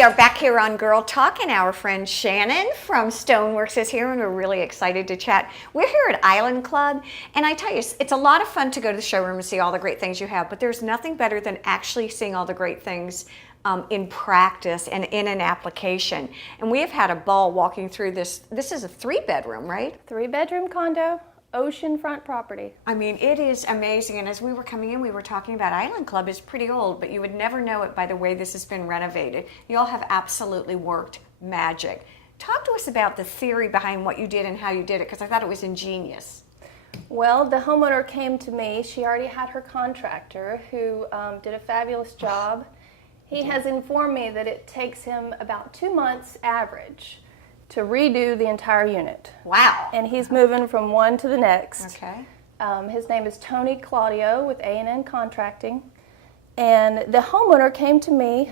We are back here on Girl Talk, and our friend Shannon from StoneWorks is here, and we're really excited to chat. We're here at Island Club, and I tell you, it's a lot of fun to go to the showroom and see all the great things you have, but there's nothing better than actually seeing all the great things in practice and in an application. And we have had a ball walking through this. This is a 3-bedroom, right? 3-bedroom condo. Oceanfront property. I mean, it is amazing. And as we were coming in, we were talking about Island Club is pretty old, but you would never know it by the way this has been renovated. You all have absolutely worked magic. Talk to us about the theory behind what you did and how you did it, because I thought it was ingenious. Well, the homeowner came to me. She already had her contractor who did a fabulous job. He has informed me that it takes him about 2 months average to redo the entire unit. Wow. And he's moving from one to the next. Okay. His name is Tony Claudio with A&N Contracting. And the homeowner came to me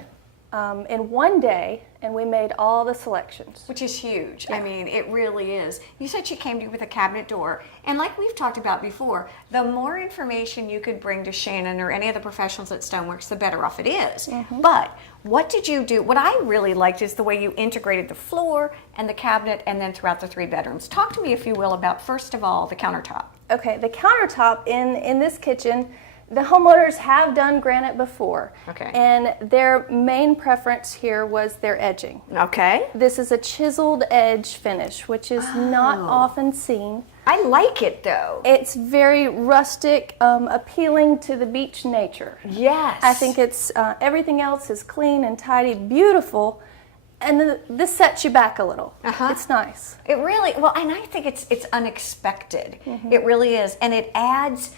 in one day, and we made all the selections. Which is huge. Yeah. I mean, it really is. You said she came to you with a cabinet door. And like we've talked about before, the more information you could bring to Shannon or any of the professionals at StoneWorks, the better off it is. Mm-hmm. But what did you do? What I really liked is the way you integrated the floor and the cabinet and then throughout the 3 bedrooms. Talk to me, if you will, about, first of all, the countertop. Okay, the countertop in this kitchen, the homeowners have done granite before. Okay. And their main preference here was their edging. Okay. This is a chiseled edge finish, which is not often seen. I like it, though. It's very rustic, appealing to the beach nature. Yes. I think it's everything else is clean and tidy, beautiful, and this sets you back a little. It's nice. It really, well, and I think it's unexpected. Mm-hmm. It really is, and it adds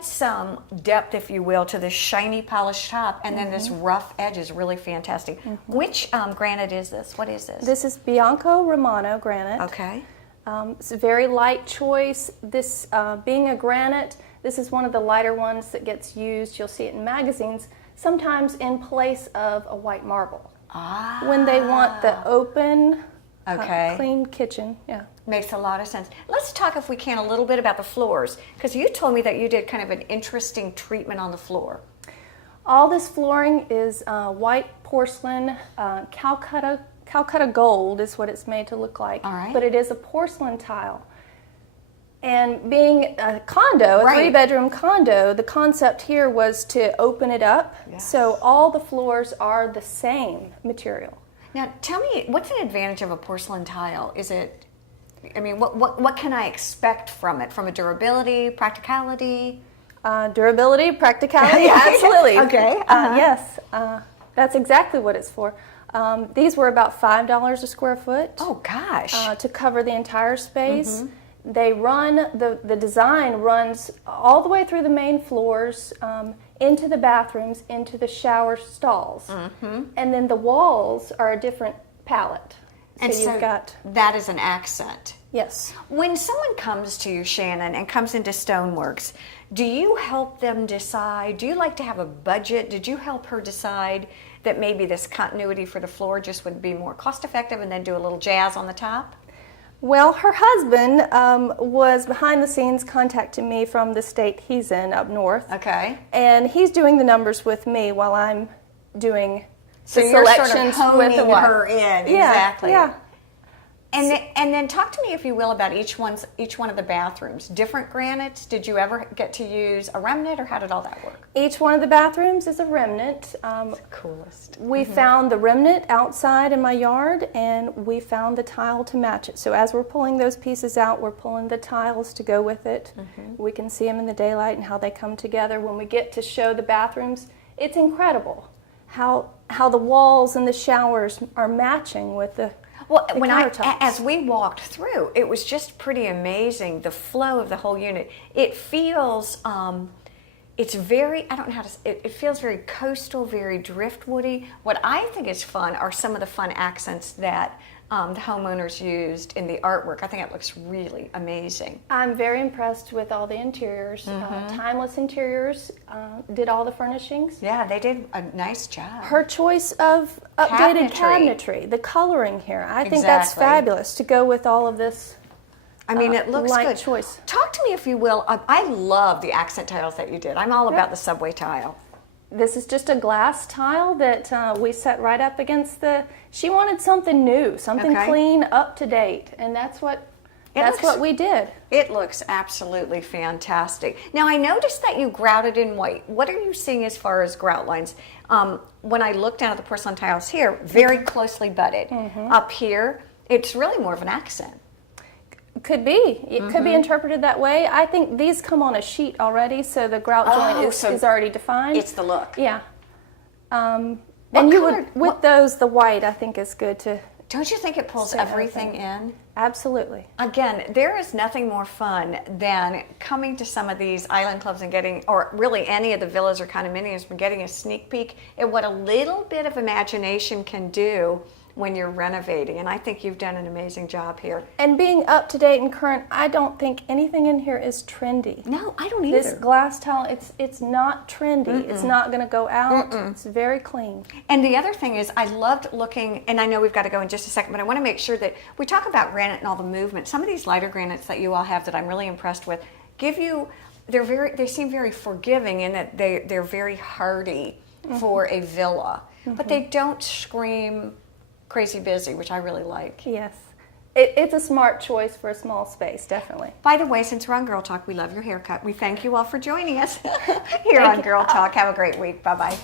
some depth, if you will, to this shiny polished top, and then this rough edge is really fantastic. Which granite is this? What is this? This is Bianco Romano granite. Okay. It's a very light choice. This being a granite, this is one of the lighter ones that gets used. You'll see it in magazines, sometimes in place of a white marble. When they want the open, clean kitchen. Yeah. Makes a lot of sense. Let's talk, if we can, a little bit about the floors, because you told me that you did kind of an interesting treatment on the floor. All this flooring is white porcelain, Calcutta gold is what it's made to look like. All right. But it is a porcelain tile. And being a condo, a Right. 3-bedroom condo, the concept here was to open it up. Yes. So all the floors are the same material. Now, tell me, what's an advantage of a porcelain tile? Is it, I mean, what can I expect from it? From a durability, practicality? Durability, practicality, absolutely. Okay. Yes, that's exactly what it's for. These were about $5 a square foot. Oh, gosh. To cover the entire space. They run, the design runs all the way through the main floors, into the bathrooms, into the shower stalls. And then the walls are a different palette. And so you've got, that is an accent. yes. When someone comes to you, Shannon, and comes into StoneWorks, do you help them decide? Do you like to have a budget? Did you help her decide that maybe this continuity for the floor just would be more cost effective and then do a little jazz on the top? Well, her husband was behind the scenes contacting me from the state he's in up north. Okay. And he's doing the numbers with me while I'm doing So the you're selections sort of with the honing wife. her in, Yeah, exactly. yeah. And then talk to me, if you will, about each one of the bathrooms. Different granites? Did you ever get to use a remnant, or how did all that work? Each one of the bathrooms is a remnant. Coolest. We found the remnant outside in my yard, and we found the tile to match it. So as we're pulling those pieces out, we're pulling the tiles to go with it. We can see them in the daylight and how they come together. When we get to show the bathrooms, it's incredible how the walls and the showers are matching with the Well, the when countertops. as we walked through, it was just pretty amazing, the flow of the whole unit. It feels, it's very, I don't know how to say, it feels very coastal, very driftwoody. What I think is fun are some of the fun accents that the homeowners used in the artwork. I think it looks really amazing. I'm very impressed with all the interiors. Timeless Interiors did all the furnishings. Yeah, they did a nice job. Her choice of updated Cabinetry. cabinetry, the coloring here, I think that's Exactly. fabulous to go with all of this. I mean, it looks light good. choice. Talk to me, if you will. I love the accent tiles that you did. I'm all about the subway tile. This is just a glass tile that we set right up against the. She wanted something new, something clean, up to date, and that's what we did. It looks absolutely fantastic. Now I noticed that you grouted in white. What are you seeing as far as grout lines? When I look down at the porcelain tiles here, very closely budded. Up here, it's really more of an accent. Could be. It could be interpreted that way. I think these come on a sheet already, so the grout joint is already defined. It's the look. Yeah. And you would, with those, the white I think is good to. Don't you think it pulls everything in? Absolutely. Again, there is nothing more fun than coming to some of these island clubs and getting, or really any of the villas or condominiums, and getting a sneak peek at what a little bit of imagination can do when you're renovating, and I think you've done an amazing job here. And being up to date and current, I don't think anything in here is trendy. No, I don't either. This glass tile, it's not trendy. It's not going to go out. It's very clean. And the other thing is, I loved looking, and I know we've got to go in just a second, but I want to make sure that we talk about granite and all the movement. Some of these lighter granites that you all have that I'm really impressed with they seem very forgiving in that they're very hardy for a villa, but they don't scream crazy busy, which I really like. Yes. It's a smart choice for a small space, definitely. By the way, since we're on Girl Talk, we love your haircut. We thank you all for joining us here on Girl Talk. Have a great week. Bye-bye.